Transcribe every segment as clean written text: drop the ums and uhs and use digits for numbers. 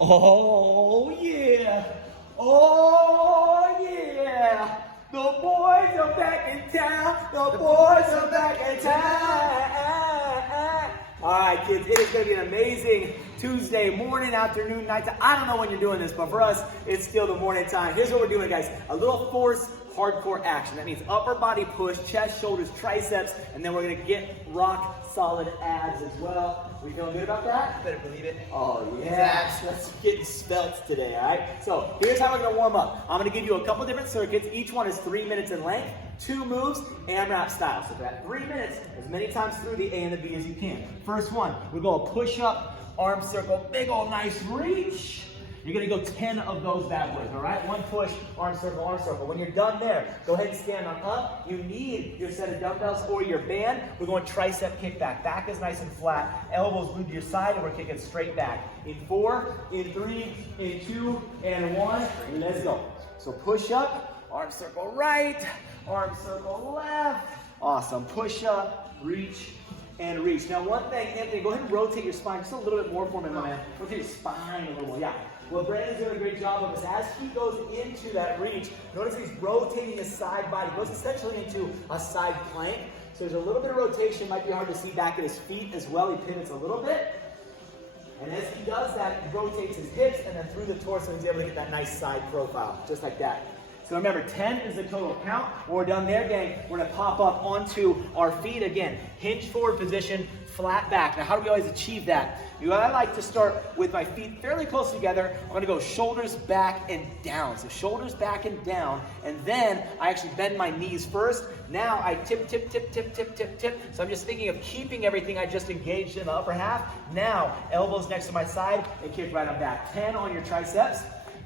Oh yeah. Oh yeah. The boys are back in town. The boys are back in town. All right, kids, it is going to be an amazing Tuesday morning, afternoon, night time. I don't know when you're doing this, but for us, it's still the morning time. Here's what we're doing, guys. A little force hardcore action. That means upper body push, chest, shoulders, triceps, and then we're going to get rock solid abs as well. We feeling good about that? Better believe it. Oh yeah, that's getting svelte today, all right? So here's how we're gonna warm up. I'm gonna give you a couple different circuits. Each one is 3 minutes in length, 2 moves, AMRAP style. So for that 3 minutes, as many times through the A and the B as you can. First one, we're gonna push up, arm circle, big old nice reach. You're gonna go 10 of those bad boys, all right? One push, arm circle, arm circle. When you're done there, go ahead and stand on up. You need your set of dumbbells or your band. We're going tricep kick back. Back is nice and flat. Elbows glued to your side, and we're kicking straight back. In 4, in 3, in 2, and 1. Let's go. So push up, arm circle right, arm circle left. Awesome. Push up, reach, and reach. Now one thing, Anthony, go ahead and rotate your spine just a little bit more for me, my man. Rotate your spine a little more, yeah. What Brandon's doing a great job of is as he goes into that reach, notice he's rotating his side body. He goes essentially into a side plank. So there's a little bit of rotation, might be hard to see back at his feet as well. He pivots a little bit. And as he does that, he rotates his hips and then through the torso, he's able to get that nice side profile, just like that. So remember, 10 is the total count. When we're done there, gang, we're gonna pop up onto our feet again. Hinge forward position, flat back. Now, how do we always achieve that? I like to start with my feet fairly close together. I'm gonna go shoulders back and down. So shoulders back and down, and then I actually bend my knees first. Now I tip, tip, tip, tip, tip, tip, tip. So I'm just thinking of keeping everything I just engaged in the upper half. Now, elbows next to my side and kick right on back. 10 on your triceps.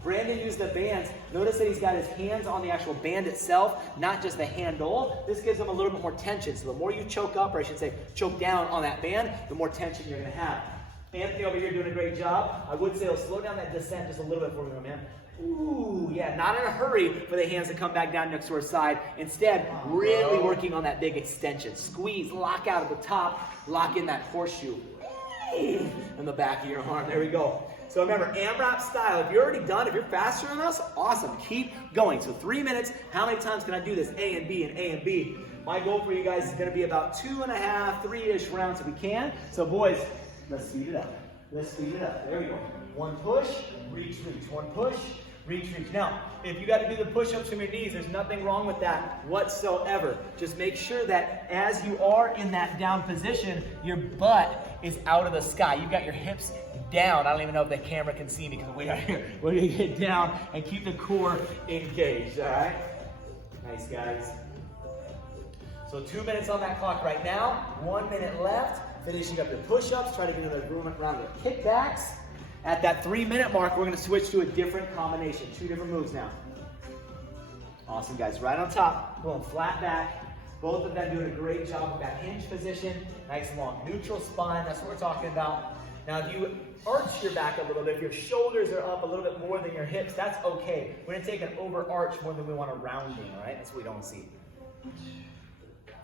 Brandon used the bands. Notice that he's got his hands on the actual band itself, not just the handle. This gives him a little bit more tension. So the more you choke up, or I should say choke down on that band, the more tension you're gonna have. Anthony over here doing a great job. I would say he'll slow down that descent just a little bit for me, my man. Ooh, yeah, not in a hurry for the hands to come back down next to our side. Instead, really working on that big extension. Squeeze, lock out at the top, lock in that horseshoe in the back of your arm. There we go. So remember, AMRAP style, if you're already done, if you're faster than us, awesome, keep going. So 3 minutes, how many times can I do this? A and B and A and B. My goal for you guys is gonna be about 2.5, 3-ish rounds if we can. So boys, let's speed it up. Let's speed it up, there we go. One push, reach, reach. One push, reach, reach. Now, if you gotta do the push-ups from your knees, there's nothing wrong with that whatsoever. Just make sure that as you are in that down position, your butt is out of the sky. You've got your hips down. I don't even know if the camera can see me because we are here. We're gonna get down and keep the core engaged, all right? Nice, guys. So 2 minutes on that clock right now, 1 minute left. Finishing up your push-ups, try to get another round of kickbacks. At that 3 minute mark, we're gonna switch to a different combination. 2 different moves now. Awesome, guys. Right on top, going flat back. Both of them doing a great job with that hinge position. Nice long neutral spine, that's what we're talking about. Now, if you arch your back a little bit, if your shoulders are up a little bit more than your hips, that's okay. We're gonna take an overarch more than we want a rounding, all right? That's what we don't want to see.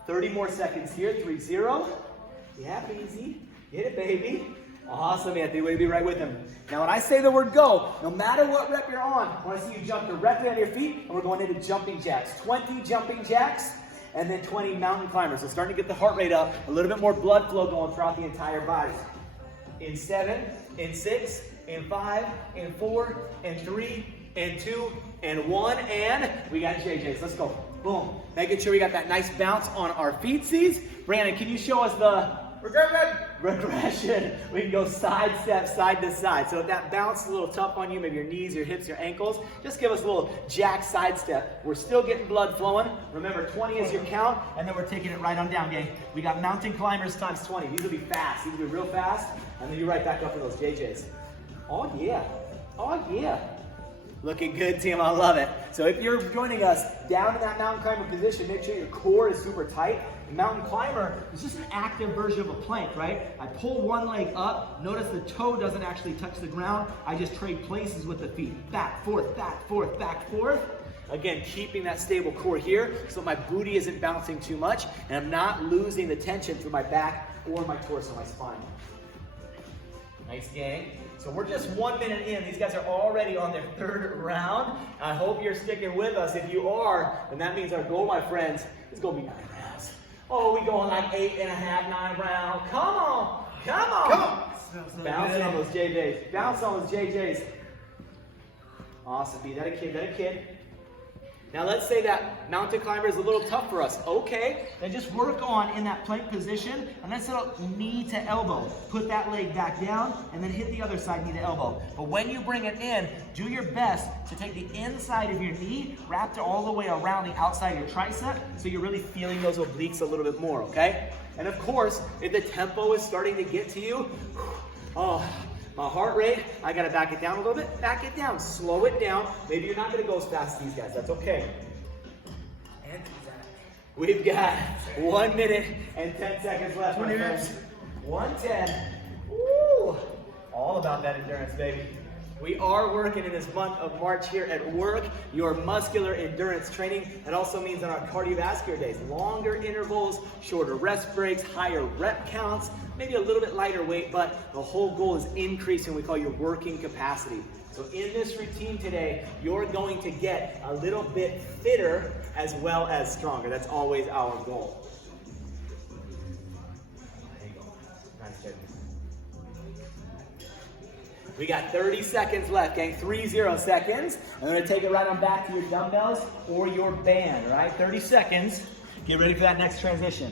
30 more seconds here, 3-0. Yeah, easy. Get it, baby. Awesome, Anthony. Way to be right with him. Now, when I say the word go, no matter what rep you're on, I want to see you jump directly on your feet, and we're going into jumping jacks. 20 jumping jacks, and then 20 mountain climbers. So starting to get the heart rate up, a little bit more blood flow going throughout the entire body. In 7, in 6, in 5, in 4, in 3, in 2, and 1, and we got JJ's. Let's go. Boom. Making sure we got that nice bounce on our feetsies. Brandon, can you show us the regression? We can go side step, side to side. So if that bounce is a little tough on you, maybe your knees, your hips, your ankles, just give us a little jack side step. We're still getting blood flowing. Remember, 20 is your count, and then we're taking it right on down, gang. We got mountain climbers times 20. These will be fast. These will be real fast, and then you're right back up for those JJs. Oh, yeah. Oh, yeah. Looking good, team. I love it. So if you're joining us down in that mountain climber position, make sure your core is super tight. The mountain climber is just an active version of a plank, right? I pull one leg up. Notice the toe doesn't actually touch the ground. I just trade places with the feet. Back, forth, back, forth, back, forth. Again, keeping that stable core here so my booty isn't bouncing too much and I'm not losing the tension through my back or my torso, my spine. Nice, gang. So we're just 1 minute in. These guys are already on their third round. I hope you're sticking with us. If you are, then that means our goal, my friends, is going to be 9 rounds. Oh, we going like 8.5, 9 rounds. Come on. Come on. Come on. Bouncing on those JJs. Bounce on those JJs. Awesome, B. That a kid, that a kid. Now let's say that mountain climber is a little tough for us. Okay, then just work on in that plank position, and let's settle knee to elbow. Put that leg back down, and then hit the other side knee to elbow. But when you bring it in, do your best to take the inside of your knee, wrap it all the way around the outside of your tricep, so you're really feeling those obliques a little bit more, okay? And of course, if the tempo is starting to get to you, oh, my heart rate, I gotta back it down a little bit. Back it down, slow it down. Maybe you're not gonna go as fast as these guys, that's okay. And we've got 1 minute and 10 seconds left. 20 reps. 110. Woo! All about that endurance, baby. We are working in this month of March here at Work, your muscular endurance training. That also means on our cardiovascular days, longer intervals, shorter rest breaks, higher rep counts, maybe a little bit lighter weight, but the whole goal is increasing what we call your working capacity. So in this routine today, you're going to get a little bit fitter as well as stronger. That's always our goal. There you go. Nice, baby. We got 30 seconds left, gang. 30 seconds. I'm gonna take it right on back to your dumbbells or your band, all right? 30 seconds. Get ready for that next transition.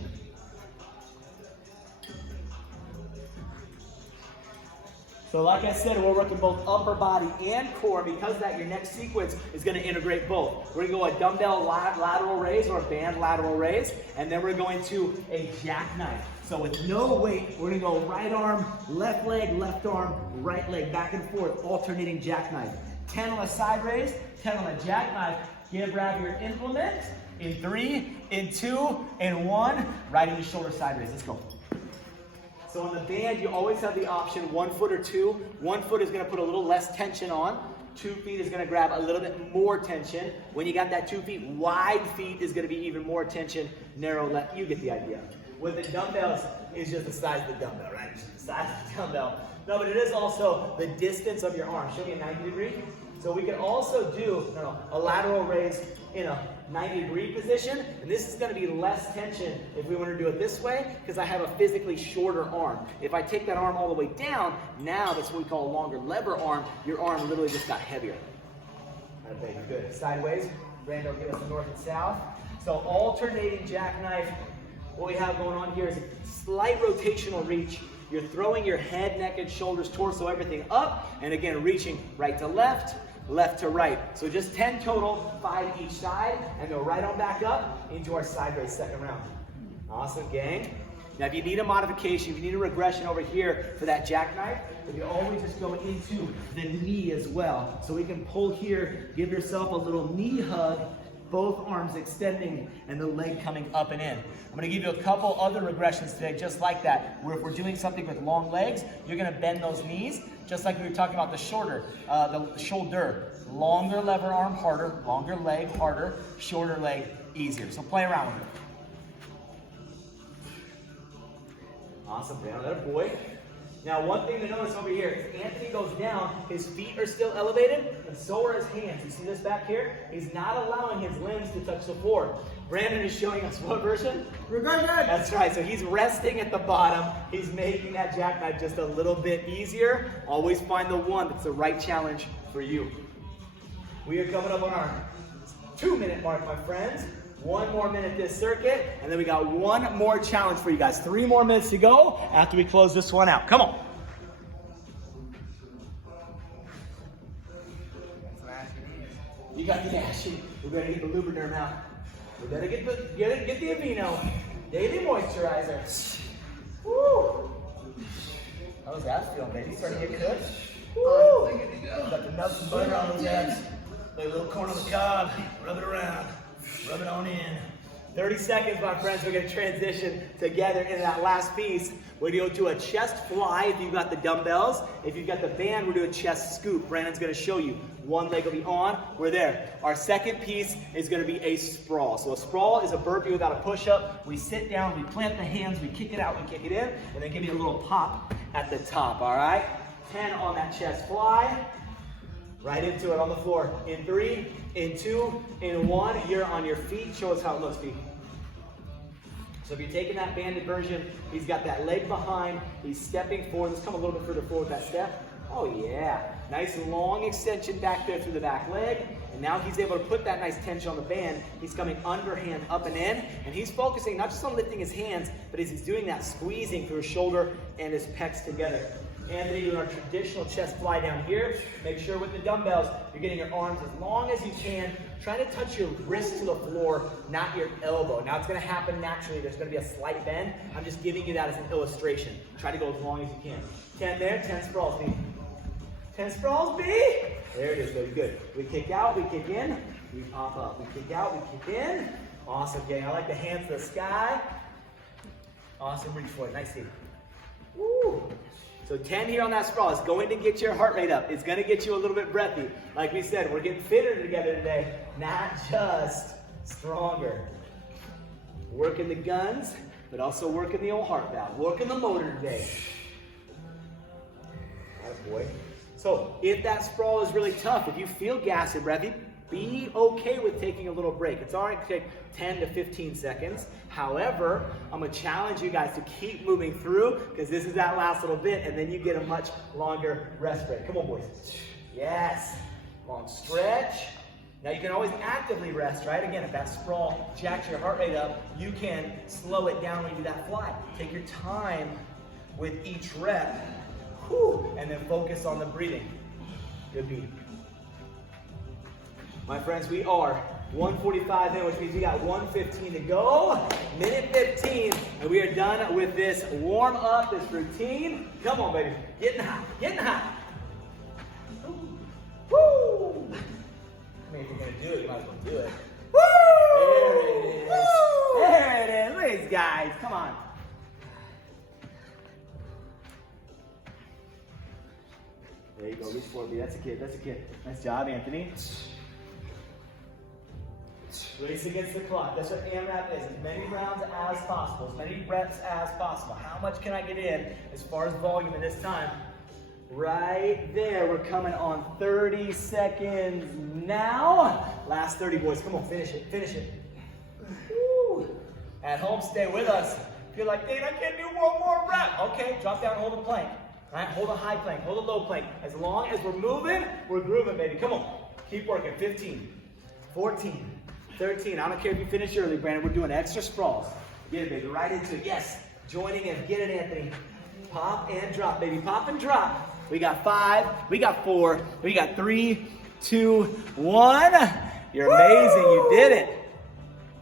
So like I said, we're working both upper body and core. Because of that, your next sequence is gonna integrate both. We're gonna go a dumbbell lateral raise or a band lateral raise, and then we're going to a jackknife. So with no weight, we're gonna go right arm, left arm, right leg, back and forth, alternating jackknife. 10 on a side raise, 10 on a jackknife. Grab your implement in 3, in 2, in 1, right into shoulder side raise. Let's go. So on the band, you always have the option 1 foot or 2. 1 foot is gonna put a little less tension on. 2 feet is gonna grab a little bit more tension. When you got that 2 feet, wide feet is gonna be even more tension, narrow left, you get the idea. With the dumbbells, it's just the size of the dumbbell, right? It's just the size of the dumbbell. No, but it is also the distance of your arm. Show me a 90 degree. So we can also do a lateral raise in a 90-degree position, and this is gonna be less tension if we wanna do it this way, because I have a physically shorter arm. If I take that arm all the way down, now that's what we call a longer lever arm. Your arm literally just got heavier. All right, baby, good. Sideways. Brando, give us a north and south. So alternating jackknife. What we have going on here is a slight rotational reach. You're throwing your head, neck, and shoulders, torso, everything up, and again, reaching right to left, left to right. So just 10 total, 5 each side, and go right on back up into our side raise second round. Awesome, gang. Now, if you need a modification, if you need a regression over here for that jackknife, then you always just go into the knee as well. So we can pull here, give yourself a little knee hug, both arms extending and the leg coming up and in. I'm gonna give you a couple other regressions today just like that, where if we're doing something with long legs, you're gonna bend those knees, just like we were talking about the shoulder. Longer lever arm harder, longer leg harder, shorter leg easier. So play around with it. Awesome, down there, boy. Now, one thing to notice over here, if Anthony goes down, his feet are still elevated, and so are his hands. You see this back here? He's not allowing his limbs to touch the floor. Brandon is showing us what version? Regression! That's right, so he's resting at the bottom. He's making that jackknife just a little bit easier. Always find the one that's the right challenge for you. We are coming up on our 2-minute mark, my friends. 1 more minute this circuit, and then we got 1 more challenge for you guys. 3 more minutes to go after we close this one out. Come on. You got the ashy. We better get the Lubriderm out. We better get the Aveeno Daily Moisturizer. Woo! How's that feel, baby? Starting to get good? Woo! Got the nuts and butter on those eggs. Lay a little corn on the cob. Rub it around. Rub it on in. 30 seconds, my friends. We're going to transition together into that last piece. We're going to go to a chest fly if you've got the dumbbells. If you've got the band, we're doing a chest scoop. Brandon's going to show you. One leg will be on. We're there. Our second piece is going to be a sprawl. So a sprawl is a burpee without a push-up. We sit down, we plant the hands, we kick it out, we kick it in, and then give you a little pop at the top, all right? 10 on that chest fly. Right into it on the floor. In 3, in 2, in 1. You're on your feet. Show us how it looks, Pete. So if you're taking that banded version, he's got that leg behind. He's stepping forward. Let's come a little bit further forward with that step. Oh, yeah. Nice long extension back there through the back leg. And now he's able to put that nice tension on the band. He's coming underhand up and in. And he's focusing not just on lifting his hands, but as he's doing that, squeezing through his shoulder and his pecs together. Anthony, doing our traditional chest fly down here. Make sure with the dumbbells, you're getting your arms as long as you can. Try to touch your wrist to the floor, not your elbow. Now it's going to happen naturally. There's going to be a slight bend. I'm just giving you that as an illustration. Try to go as long as you can. 10 there, 10 sprawls, B. 10 sprawls, B. There it is, baby. Good. We kick out, we kick in. We pop up. We kick out, we kick in. Awesome, gang. I like the hands to the sky. Awesome. Reach for it. Nice, Steve. Woo. So 10 here on that sprawl is going to get your heart rate up. It's going to get you a little bit breathy. Like we said, we're getting fitter together today, not just stronger. Working the guns, but also working the old heart valve. Working the motor today. Atta boy. So if that sprawl is really tough, if you feel gassy and breathy, be okay with taking a little break. It's all right to take 10 to 15 seconds. However, I'm going to challenge you guys to keep moving through because this is that last little bit and then you get a much longer rest break. Come on, boys. Yes. Long stretch. Now you can always actively rest, right? Again, if that sprawl jacks your heart rate up, you can slow it down when you do that fly. Take your time with each rep. Whew, and then focus on the breathing. Good beat. My friends, we are 1:45 in, which means we got 1:15 to go. Minute 15, and we are done with this warm up, this routine. Come on, baby. Getting hot, getting hot. Woo! I mean, if you're going to do it, you might as well do it. Woo! There it is. Woo! There it is. Look at these guys. Come on. There you go. Reach forward, B. That's a kid. That's a kid. Nice job, Anthony. Race against the clock. That's what AMRAP is. As many rounds as possible. As many reps as possible. How much can I get in as far as volume in this time? Right there. We're coming on 30 seconds now. Last 30, boys. Come on. Finish it. Finish it. Woo. At home, stay with us. If you're like, Dave, I can't do one more rep. Okay. Drop down and hold a plank. All right. Hold a high plank. Hold a low plank. As long as we're moving, we're grooving, baby. Come on. Keep working. 15, 14, 13. I don't care if you finish early, Brandon. We're doing extra sprawls. Get it, baby. Right into it. Yes. Joining in. Get it, Anthony. Pop and drop, baby. Pop and drop. We got 5. We got 4. We got 3, 2, 1. You're amazing. You did it.